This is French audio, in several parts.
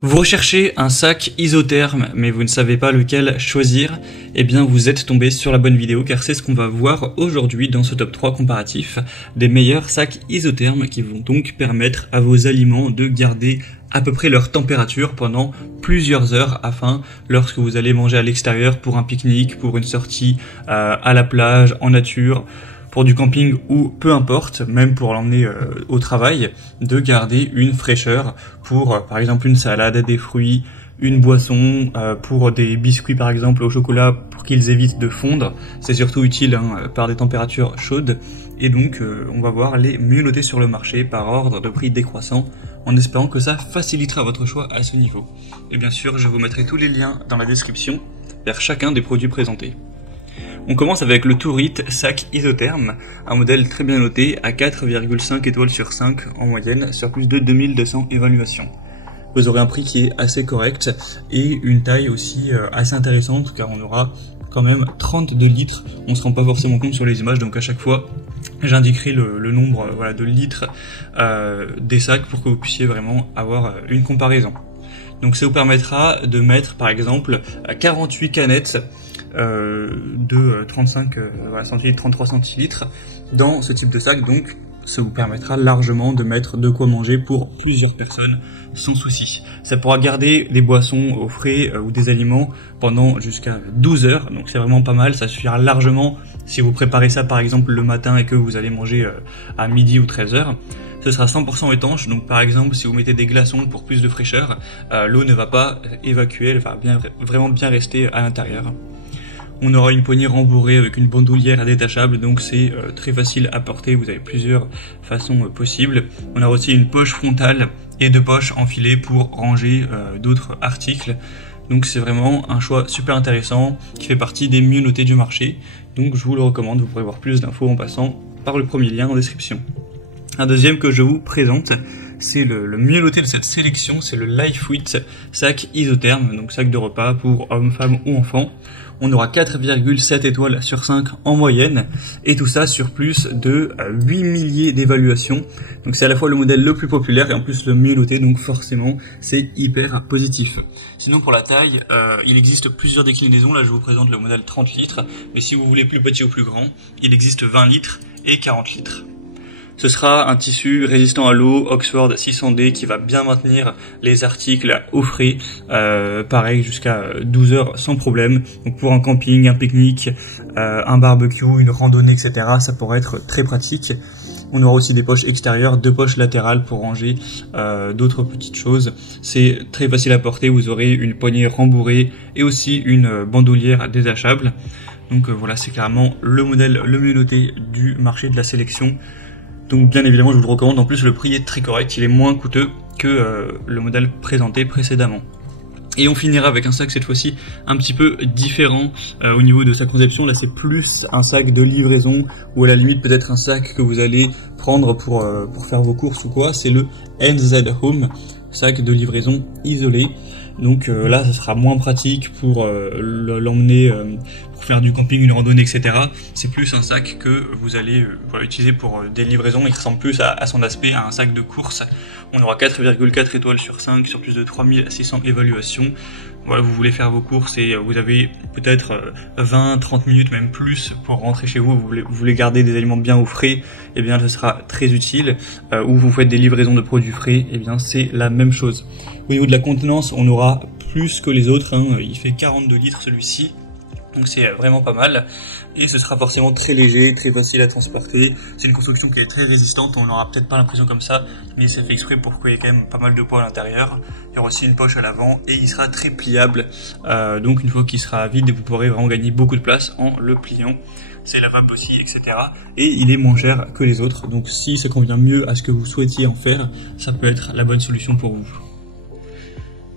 Vous recherchez un sac isotherme, mais vous ne savez pas lequel choisir? Eh bien, vous êtes tombé sur la bonne vidéo, car c'est ce qu'on va voir aujourd'hui dans ce top 3 comparatif des meilleurs sacs isothermes qui vont donc permettre à vos aliments de garder à peu près leur température pendant plusieurs heures, afin, lorsque vous allez manger à l'extérieur pour un pique-nique, pour une sortie à la plage, en nature, pour du camping ou peu importe, même pour l'emmener au travail, de garder une fraîcheur pour par exemple une salade, des fruits, une boisson, pour des biscuits par exemple au chocolat pour qu'ils évitent de fondre. C'est surtout utile par des températures chaudes, et donc on va voir les mieux notés sur le marché par ordre de prix décroissant, en espérant que ça facilitera votre choix à ce niveau. Et bien sûr, je vous mettrai tous les liens dans la description vers chacun des produits présentés. On commence avec le Tourit sac isotherme, un modèle très bien noté à 4,5 étoiles sur 5 en moyenne sur plus de 2200 évaluations. Vous aurez un prix qui est assez correct et une taille aussi assez intéressante, car on aura quand même 32 litres. On ne se rend pas forcément compte sur les images, donc à chaque fois j'indiquerai le nombre de litres des sacs pour que vous puissiez vraiment avoir une comparaison. Donc ça vous permettra de mettre par exemple 48 canettes de 35 centilitres, 33 centilitres dans ce type de sac, donc ça vous permettra largement de mettre de quoi manger pour plusieurs personnes sans souci. Ça pourra garder des boissons au frais ou des aliments pendant jusqu'à 12 heures, donc c'est vraiment pas mal. Ça suffira largement si vous préparez ça par exemple le matin et que vous allez manger à midi ou 13 heures. Ce sera 100% étanche, donc par exemple si vous mettez des glaçons pour plus de fraîcheur, l'eau ne va pas évacuer, elle va vraiment bien rester à l'intérieur. On aura une poignée rembourrée avec une bandoulière détachable, donc c'est très facile à porter, vous avez plusieurs façons possibles. On aura aussi une poche frontale et deux poches enfilées pour ranger d'autres articles. Donc c'est vraiment un choix super intéressant qui fait partie des mieux notés du marché. Donc je vous le recommande, vous pourrez voir plus d'infos en passant par le premier lien en description. Un deuxième que je vous présente, c'est le mieux noté de cette sélection, c'est le LifeWit sac isotherme, donc sac de repas pour hommes, femmes ou enfants. On aura 4,7 étoiles sur 5 en moyenne, et tout ça sur plus de 8 milliers d'évaluations. Donc c'est à la fois le modèle le plus populaire et en plus le mieux noté, donc forcément c'est hyper positif. Sinon pour la taille, il existe plusieurs déclinaisons. Là je vous présente le modèle 30 litres, mais si vous voulez plus petit ou plus grand, il existe 20 litres et 40 litres. Ce sera un tissu résistant à l'eau, Oxford 600D, qui va bien maintenir les articles au frais, pareil jusqu'à 12 heures sans problème. Donc pour un camping, un pique-nique, un barbecue, une randonnée, etc., ça pourrait être très pratique. On aura aussi des poches extérieures, deux poches latérales pour ranger d'autres petites choses. C'est très facile à porter, vous aurez une poignée rembourrée et aussi une bandoulière détachable. Donc voilà, c'est clairement le modèle le mieux noté du marché de la sélection. Donc bien évidemment je vous le recommande, en plus le prix est très correct, il est moins coûteux que le modèle présenté précédemment. Et on finira avec un sac cette fois-ci un petit peu différent au niveau de sa conception. Là c'est plus un sac de livraison, ou à la limite peut-être un sac que vous allez prendre pour faire vos courses ou quoi. C'est le NZ Home, sac de livraison isolé. Donc là ça sera moins pratique pour l'emmener pour faire du camping, une randonnée, etc. C'est plus un sac que vous allez utiliser pour des livraisons, et qui ressemble plus à son aspect à un sac de course. On aura 4,4 étoiles sur 5 sur plus de 3600 évaluations. Voilà, vous voulez faire vos courses et vous avez peut-être 20-30 minutes, même plus, pour rentrer chez vous. Vous voulez garder des aliments bien au frais, et bien ce sera très utile. Ou vous faites des livraisons de produits frais, et bien c'est la même chose. Au niveau de la contenance, on aura plus que les autres, il fait 42 litres celui-ci. Donc c'est vraiment pas mal, et ce sera forcément très léger, très facile à transporter. C'est une construction qui est très résistante, on n'aura peut-être pas l'impression comme ça, mais c'est fait exprès pour qu'il y ait quand même pas mal de poids à l'intérieur. Il y aura aussi une poche à l'avant, et il sera très pliable, donc une fois qu'il sera vide, vous pourrez vraiment gagner beaucoup de place en le pliant. C'est lavable aussi, etc. Et il est moins cher que les autres, donc si ça convient mieux à ce que vous souhaitiez en faire, ça peut être la bonne solution pour vous.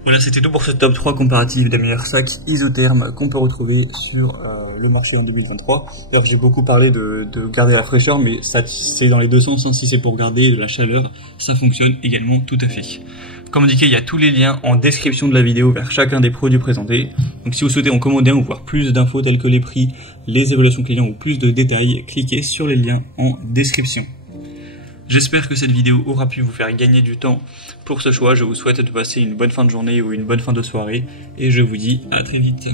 Voilà, c'était tout pour ce top 3 comparatif des meilleurs sacs isothermes qu'on peut retrouver sur le marché en 2023. D'ailleurs, j'ai beaucoup parlé de garder la fraîcheur, mais ça c'est dans les deux sens. Si c'est pour garder de la chaleur, ça fonctionne également tout à fait. Comme indiqué, il y a tous les liens en description de la vidéo vers chacun des produits présentés. Donc si vous souhaitez en commander un ou voir plus d'infos telles que les prix, les évaluations clients ou plus de détails, cliquez sur les liens en description. J'espère que cette vidéo aura pu vous faire gagner du temps pour ce choix. Je vous souhaite de passer une bonne fin de journée ou une bonne fin de soirée et je vous dis à très vite.